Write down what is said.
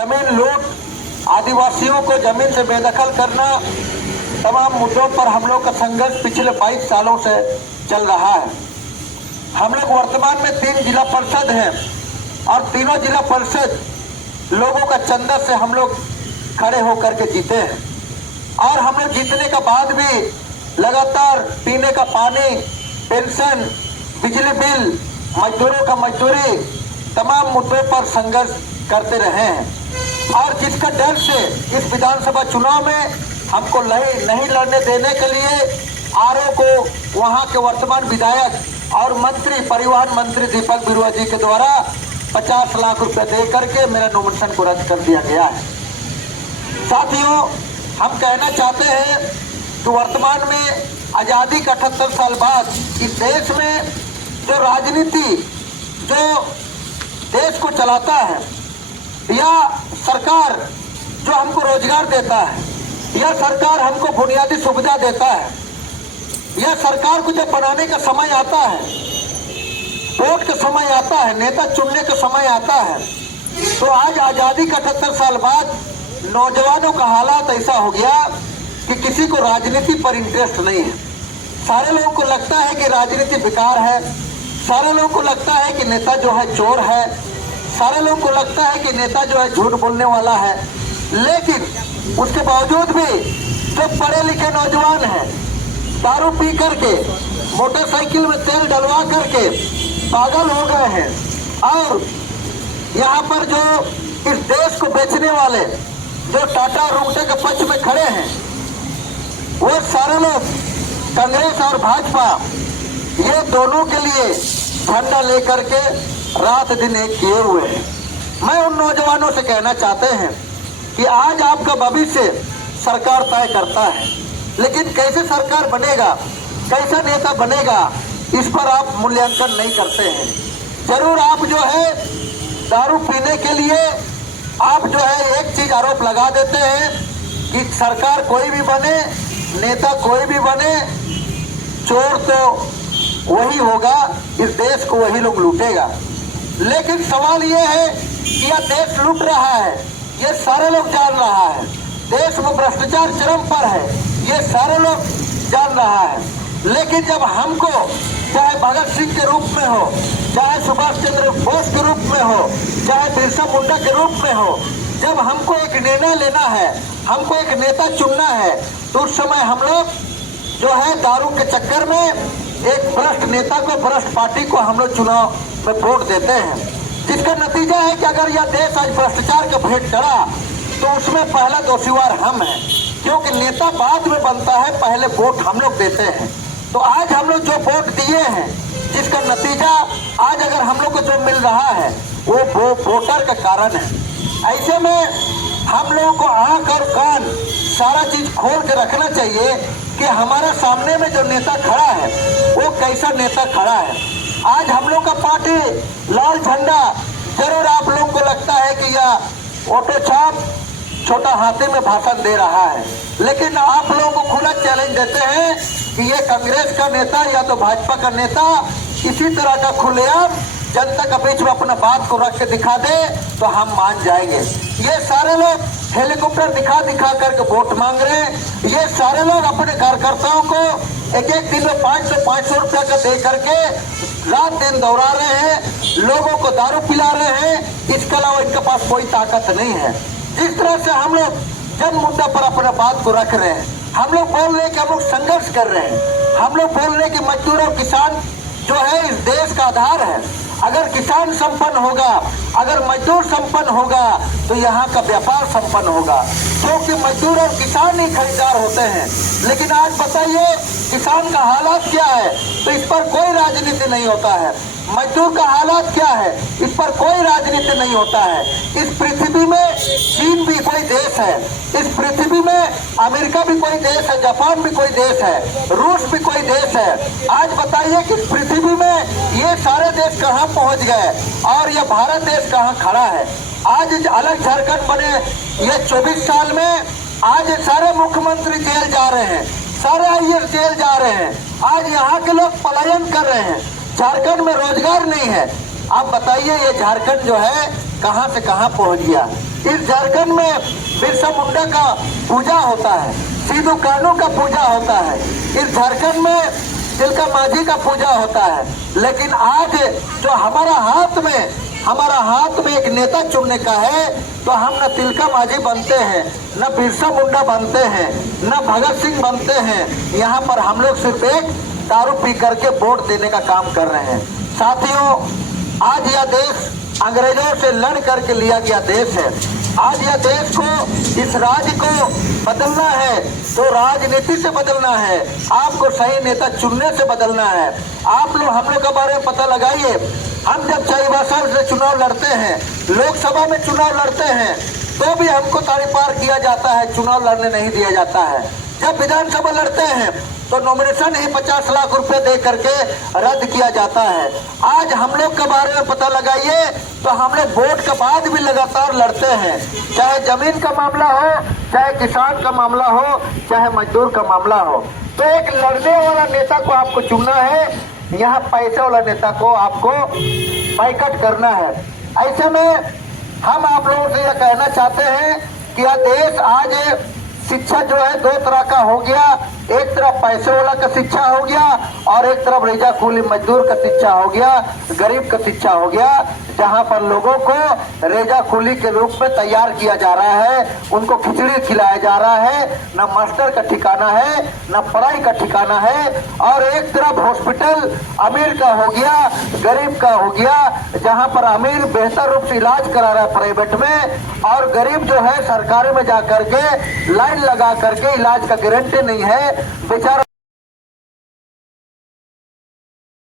जमीन लूट, आदिवासियों को जमीन से बेदखल करना, तमाम मुद्दों पर हम लोग का संघर्ष पिछले 22 सालों से चल रहा है। हम लोग वर्तमान में 3 जिला परिषद हैं और तीनों जिला परिषद लोगों का चंदा से हम लोग खड़े होकर के जीते हैं और हम लोग जीतने के बाद भी लगातार पीने का पानी, पेंशन, बिजली बिल, मजदूरों का मजदूरी, तमाम मुद्दों पर संघर्ष करते रहे हैं और जिसका डर से इस विधानसभा चुनाव में हमको नहीं लड़ने देने के लिए आरओ को वहां के वर्तमान विधायक और मंत्री, परिवहन मंत्री दीपक बिरुआ जी के द्वारा 50 लाख रुपए दे करके मेरा नॉमिनेशन को रद्द कर दिया गया है। साथियों, हम कहना चाहते हैं कि वर्तमान में आज़ादी का 78 साल बाद इस देश में जो राजनीति जो देश को चलाता है, या सरकार जो हमको रोजगार देता है, या सरकार हमको बुनियादी सुविधा देता है, या सरकार को जब बनाने का समय आता है, वोट का समय आता है, नेता चुनने का समय आता है, तो आज आज़ादी का 78 साल बाद नौजवानों का हालात ऐसा हो गया कि किसी को राजनीति पर इंटरेस्ट नहीं है। सारे लोगों को लगता है कि राजनीति बेकार है, सारे लोगों को लगता है कि नेता जो है चोर है, सारे लोगों को लगता है कि नेता जो है झूठ बोलने वाला है। लेकिन उसके बावजूद भी जो पढ़े लिखे नौजवान हैं दारू पी करके, मोटरसाइकिल में तेल डलवा करके पागल हो गए हैं और यहाँ पर जो इस देश को बेचने वाले जो टाटा रूटे के पक्ष में खड़े हैं, वो सारे लोग कांग्रेस और भाजपा ये दोनों के लिए झंडा लेकर के रात दिन एक किए हुए हैं। मैं उन नौजवानों से कहना चाहते हैं कि आज आपका भविष्य सरकार तय करता है, लेकिन कैसे सरकार बनेगा, कैसा नेता बनेगा, इस पर आप मूल्यांकन नहीं करते हैं। जरूर आप जो है दारू पीने के लिए आप जो है एक चीज आरोप लगा देते हैं कि सरकार कोई भी बने, नेता कोई भी बने, चोर तो वही होगा, इस देश को वही लोग लूटेगा। लेकिन सवाल ये है कि यह देश लूट रहा है, ये सारे लोग जान रहा है, देश में भ्रष्टाचार चरम पर है, ये सारे लोग जान रहा है। लेकिन जब हमको चाहे भगत सिंह के रूप में हो, चाहे सुभाष चंद्र बोस के रूप में हो, चाहे बिरसा मुंडा के रूप में हो, जब हमको एक निर्णय लेना है, हमको एक नेता चुनना है, तो उस समय हम लोग जो है दारू के चक्कर में एक भ्रष्ट नेता को, भ्रष्ट पार्टी को हम लोग चुनाव में वोट देते हैं, जिसका नतीजा है कि अगर यह देश आज भ्रष्टाचार के भेंट चढ़ा तो उसमें पहला दोषीवार हम हैं, क्योंकि नेता बाद में बनता है, पहले वोट हम लोग देते हैं। तो आज हम लोग जो वोट दिए हैं, जिसका नतीजा आज अगर हम लोग को जो मिल रहा है वो वोटर का कारण है। ऐसे में हम लोगों को आंख और कान सारा चीज खोल के रखना चाहिए कि हमारा सामने में जो नेता खड़ा है वो कैसा नेता खड़ा है। आज हम लोग का पार्टी लाल झंडा, जरूर आप लोगों को लगता है कि यह ऑटो छाप छोटा हाथी में भाषण दे रहा है, लेकिन आप लोगों को खुला चैलेंज देते हैं कि ये कांग्रेस का नेता या तो भाजपा का नेता इसी तरह का खुलेआम जनता के बीच में अपना बात को रख के दिखा दे तो हम मान जाएंगे। ये सारे लोग हेलीकॉप्टर दिखा दिखा करके वोट मांग रहे हैं, ये सारे लोग अपने कार्यकर्ताओं को एक दिन में 500 रुपया का दे करके रात दिन दौड़ा रहे हैं, लोगों को दारू पिला रहे हैं। इसके अलावा इनके पास कोई ताकत नहीं है। जिस तरह से हम लोग जन मुद्दा पर अपना बात को रख रहे हैं, हम लोग बोल रहे हैं कि हम लोग संघर्ष कर रहे हैं, हम लोग बोल रहे हैं कि मजदूर और किसान जो है इस देश का आधार है। अगर किसान संपन्न होगा, अगर मजदूर संपन्न होगा तो यहाँ का व्यापार संपन्न होगा, क्योंकि मजदूर और किसान ही खरीदार होते हैं। लेकिन आज बताइए किसान का हालात क्या है, तो इस पर कोई राजनीति नहीं होता है। मजदूर का हालात क्या है, इस पर कोई राजनीति नहीं होता है। इस पृथ्वी में चीन भी कोई देश है, इस पृथ्वी में अमेरिका भी कोई देश है, जापान भी कोई देश है, रूस भी कोई देश है। आज बताइए कि इस पृथ्वी में ये सारे देश कहाँ पहुँच गए और ये भारत देश कहाँ खड़ा है। आज अलग झारखंड बने ये 24 साल में आज सारे मुख्यमंत्री जेल जा रहे हैं, सारे आईएएस जेल जा रहे हैं। आज यहाँ के लोग पलायन कर रहे हैं, झारखंड में रोजगार नहीं है। आप बताइए ये झारखंड जो है कहां से कहां पहुंच गया। इस झारखंड में बिरसा मुंडा का पूजा होता है, सिद्धू कान्हू का पूजा होता है, इस झारखंड में तिलका मांझी का पूजा होता है। लेकिन आज जो हमारा हाथ में एक नेता चुनने का है, तो हम न तिलका मांझी बनते हैं, न बिरसा मुंडा बनते हैं, न भगत सिंह बनते हैं। यहाँ पर हम लोग सिर्फ एक दारू पी करके वोट देने का काम कर रहे हैं। साथियों, आज यह देश अंग्रेजों से लड़ करके लिया गया देश है। आज यह देश को, इस राज्य को बदलना है तो राजनीति से बदलना है, आपको सही नेता चुनने से बदलना है। आप लोग हम लोग के बारे में पता लगाइए। हम जब चाईबासा से चुनाव लड़ते हैं, लोकसभा में चुनाव लड़ते हैं, तो भी हमको ताड़ी पार किया जाता है, चुनाव लड़ने नहीं दिया जाता है। जब विधानसभा लड़ते हैं तो नॉमिनेशन ही 50 लाख रुपए दे करके रद्द किया जाता है। आज हम लोग के बारे में पता लगाइए तो हम लोग वोट के बाद भी लगातार लड़ते हैं, चाहे जमीन का मामला हो, चाहे किसान का मामला हो, चाहे मजदूर का मामला हो। तो एक लड़ने वाला नेता को आपको चुनना है, यहाँ पैसे वाला नेता को आपको बाइकआउट करना है। ऐसे में हम आप लोगों से यह कहना चाहते हैं कि यह देश आज शिक्षा जो है दो तरह का हो गया। एक तरफ पैसे वाला का शिक्षा हो गया और एक तरफ रेजा कूली मजदूर का शिक्षा हो गया, गरीब का शिक्षा हो गया, जहां पर लोगों को रेजा कूली के रूप में तैयार किया जा रहा है, उनको खिचड़ी खिलाया जा रहा है। न मास्टर का ठिकाना है, न पढ़ाई का ठिकाना है। और एक तरफ हॉस्पिटल अमीर का हो गया, गरीब का हो गया, जहां पर अमीर बेहतर रूप से इलाज करा रहा है प्राइवेट में, और गरीब जो है सरकारी में जा करके लाइन लगा करके इलाज का गारंटी नहीं है बेचारा।